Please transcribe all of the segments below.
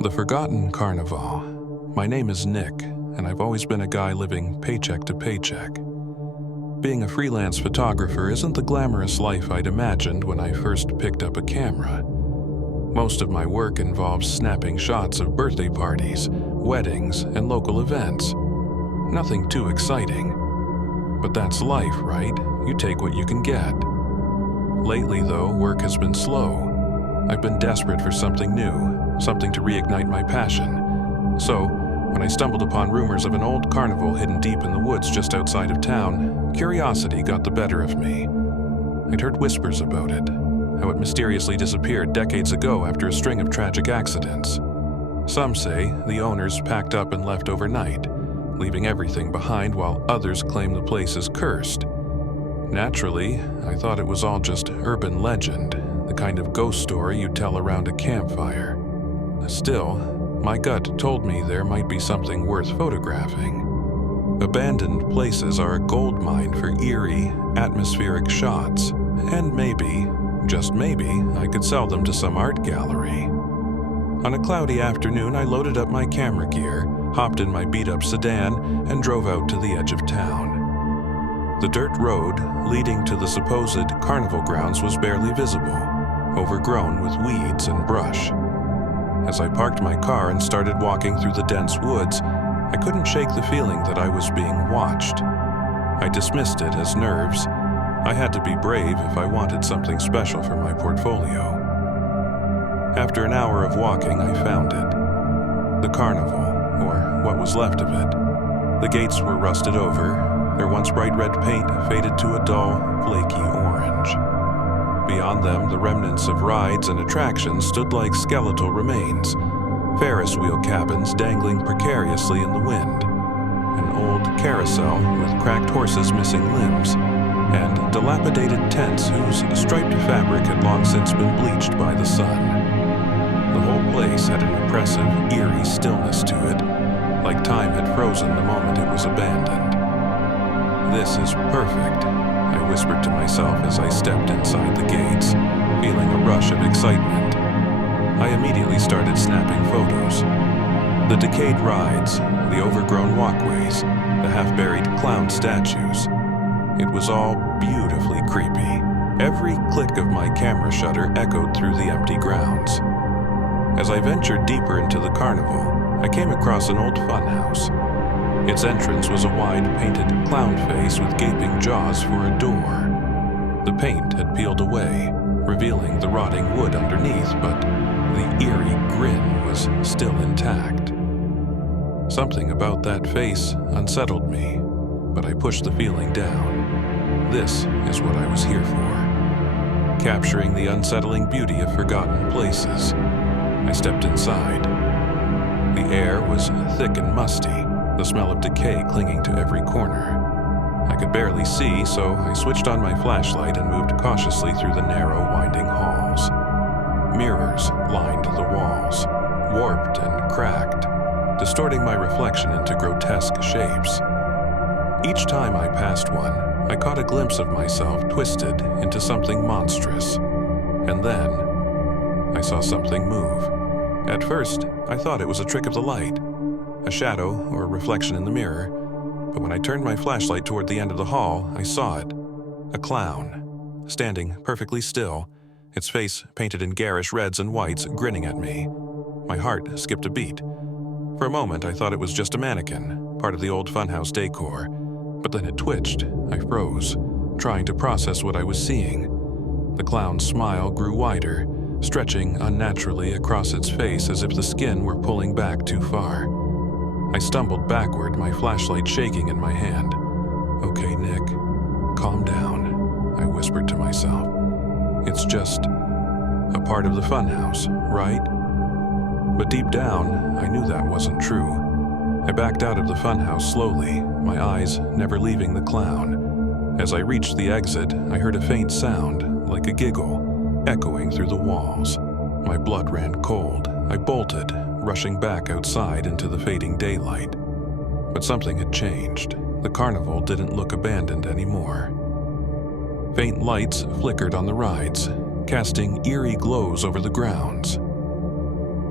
The Forgotten Carnival. My name is Nick, and I've always been a guy living paycheck to paycheck. Being a freelance photographer isn't the glamorous life I'd imagined when I first picked up a camera. Most of my work involves snapping shots of birthday parties, weddings, and local events. Nothing too exciting. But that's life, right? You take what you can get. Lately, though, work has been slow. I've been desperate for something new, something to reignite my passion. So, when I stumbled upon rumors of an old carnival hidden deep in the woods just outside of town, curiosity got the better of me. I'd heard whispers about it, how it mysteriously disappeared decades ago after a string of tragic accidents. Some say the owners packed up and left overnight, leaving everything behind, while others claim the place is cursed. Naturally, I thought it was all just urban legend, the kind of ghost story you'd tell around a campfire. Still, my gut told me there might be something worth photographing. Abandoned places are a goldmine for eerie, atmospheric shots, and maybe, just maybe, I could sell them to some art gallery. On a cloudy afternoon, I loaded up my camera gear, hopped in my beat-up sedan, and drove out to the edge of town. The dirt road leading to the supposed carnival grounds was barely visible, overgrown with weeds and brush. As I parked my car and started walking through the dense woods, I couldn't shake the feeling that I was being watched. I dismissed it as nerves. I had to be brave if I wanted something special for my portfolio. After an hour of walking, I found it. The carnival, or what was left of it. The gates were rusted over, their once bright red paint faded to a dull, flaky orange. Beyond them, the remnants of rides and attractions stood like skeletal remains, Ferris wheel cabins dangling precariously in the wind, an old carousel with cracked horses missing limbs, and dilapidated tents whose striped fabric had long since been bleached by the sun. The whole place had an oppressive, eerie stillness to it, like time had frozen the moment it was abandoned. "This is perfect," I whispered to myself as I stepped inside the gates, feeling a rush of excitement. I immediately started snapping photos. The decayed rides, the overgrown walkways, the half-buried clown statues. It was all beautifully creepy. Every click of my camera shutter echoed through the empty grounds. As I ventured deeper into the carnival, I came across an old funhouse. Its entrance was a wide, painted clown face with gaping jaws for a door. The paint had peeled away, revealing the rotting wood underneath, but the eerie grin was still intact. Something about that face unsettled me, but I pushed the feeling down. This is what I was here for. Capturing the unsettling beauty of forgotten places. I stepped inside. The air was thick and musty, the smell of decay clinging to every corner. I could barely see, so I switched on my flashlight and moved cautiously through the narrow, winding halls. Mirrors lined the walls, warped and cracked, distorting my reflection into grotesque shapes. Each time I passed one, I caught a glimpse of myself twisted into something monstrous. And then, I saw something move. At first, I thought it was a trick of the light, a shadow or reflection in the mirror, but when I turned my flashlight toward the end of the hall, I saw it. A clown, standing perfectly still, its face painted in garish reds and whites, grinning at me. My heart skipped a beat. For a moment, I thought it was just a mannequin, part of the old funhouse decor, but then it twitched. I froze, trying to process what I was seeing. The clown's smile grew wider, stretching unnaturally across its face as if the skin were pulling back too far. I stumbled backward, my flashlight shaking in my hand. "Okay, Nick, calm down," I whispered to myself. "It's just a part of the funhouse, right?" But deep down, I knew that wasn't true. I backed out of the funhouse slowly, my eyes never leaving the clown. As I reached the exit, I heard a faint sound, like a giggle, echoing through the walls. My blood ran cold. I bolted, rushing back outside into the fading daylight. But something had changed. The carnival didn't look abandoned anymore. Faint lights flickered on the rides, casting eerie glows over the grounds.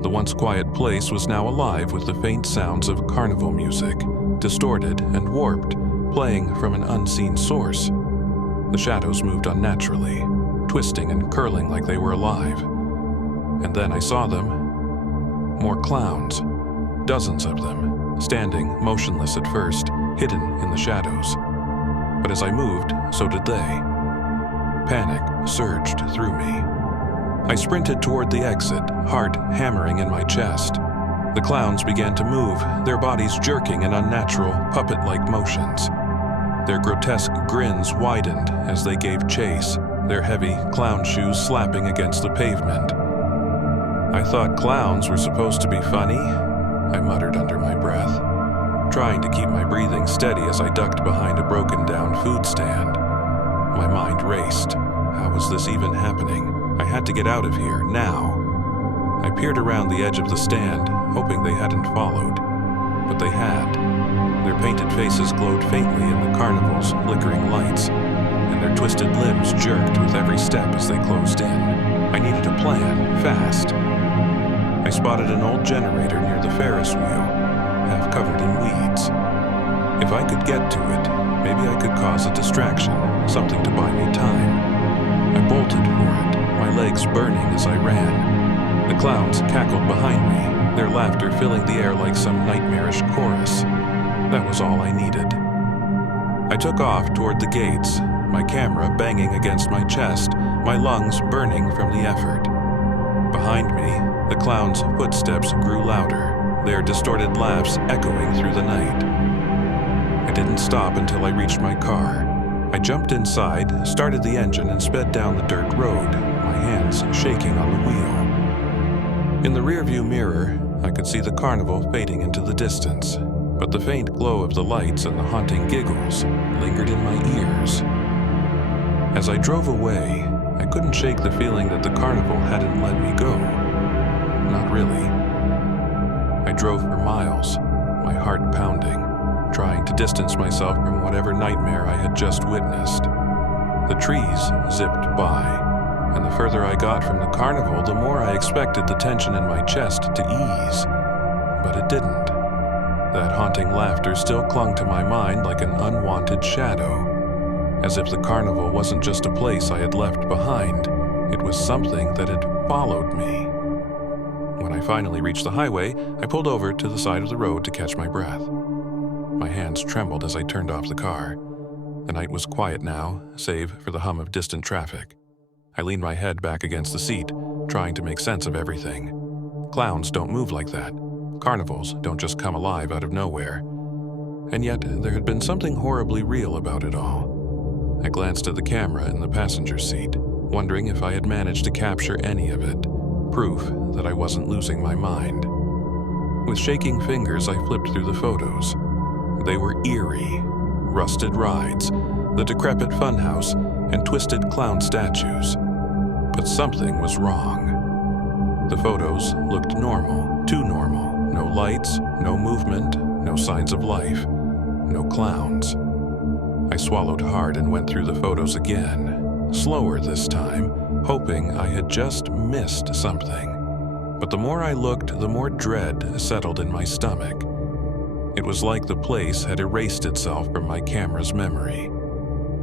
The once quiet place was now alive with the faint sounds of carnival music, distorted and warped, playing from an unseen source. The shadows moved unnaturally, twisting and curling like they were alive. And then I saw them. More clowns, dozens of them, standing motionless at first, hidden in the shadows. But as I moved, so did they. Panic surged through me. I sprinted toward the exit, heart hammering in my chest. The clowns began to move, their bodies jerking in unnatural, puppet-like motions. Their grotesque grins widened as they gave chase, their heavy clown shoes slapping against the pavement. I thought clowns were supposed to be funny, I muttered under my breath, trying to keep my breathing steady as I ducked behind a broken-down food stand. My mind raced. How was this even happening? I had to get out of here, now. I peered around the edge of the stand, hoping they hadn't followed. But they had. Their painted faces glowed faintly in the carnival's flickering lights, and their twisted limbs jerked with every step as they closed in. I needed a plan, fast. I spotted an old generator near the Ferris wheel, half covered in weeds. If I could get to it, maybe I could cause a distraction, something to buy me time. I bolted for it, my legs burning as I ran. The clowns cackled behind me, their laughter filling the air like some nightmarish chorus. That was all I needed. I took off toward the gates, my camera banging against my chest, my lungs burning from the effort. Behind me, the clowns' footsteps grew louder, their distorted laughs echoing through the night. I didn't stop until I reached my car. I jumped inside, started the engine, and sped down the dirt road, my hands shaking on the wheel. In the rearview mirror, I could see the carnival fading into the distance, but the faint glow of the lights and the haunting giggles lingered in my ears. As I drove away, I couldn't shake the feeling that the carnival hadn't let me go. Not really. I drove for miles, my heart pounding, trying to distance myself from whatever nightmare I had just witnessed. The trees zipped by, and the further I got from the carnival, the more I expected the tension in my chest to ease. But it didn't. That haunting laughter still clung to my mind like an unwanted shadow, as if the carnival wasn't just a place I had left behind, it was something that had followed me. When I finally reached the highway, I pulled over to the side of the road to catch my breath. My hands trembled as I turned off the car. The night was quiet now, save for the hum of distant traffic. I leaned my head back against the seat, trying to make sense of everything. Clowns don't move like that. Carnivals don't just come alive out of nowhere. And yet, there had been something horribly real about it all. I glanced at the camera in the passenger seat, wondering if I had managed to capture any of it, proof that I wasn't losing my mind. With shaking fingers, I flipped through the photos. They were eerie, rusted rides, the decrepit funhouse, and twisted clown statues. But something was wrong. The photos looked normal, too normal. No lights, no movement, no signs of life, no clowns. I swallowed hard and went through the photos again, slower this time, hoping I had just missed something. But the more I looked, the more dread settled in my stomach. It was like the place had erased itself from my camera's memory.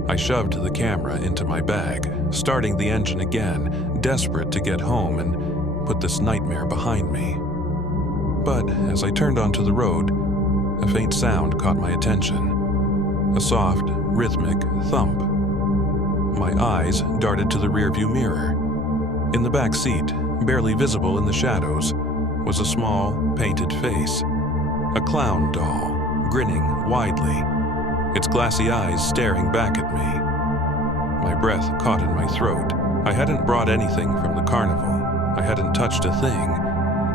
I shoved the camera into my bag, starting the engine again, desperate to get home and put this nightmare behind me. But as I turned onto the road, a faint sound caught my attention. A soft, rhythmic thump. My eyes darted to the rearview mirror. In the back seat, barely visible in the shadows, was a small, painted face. A clown doll, grinning widely, its glassy eyes staring back at me. My breath caught in my throat. I hadn't brought anything from the carnival. I hadn't touched a thing.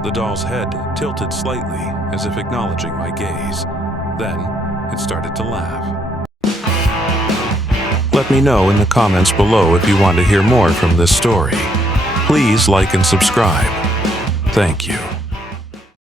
The doll's head tilted slightly, as if acknowledging my gaze. Then, it started to laugh. Let me know in the comments below if you want to hear more from this story. Please like and subscribe. Thank you.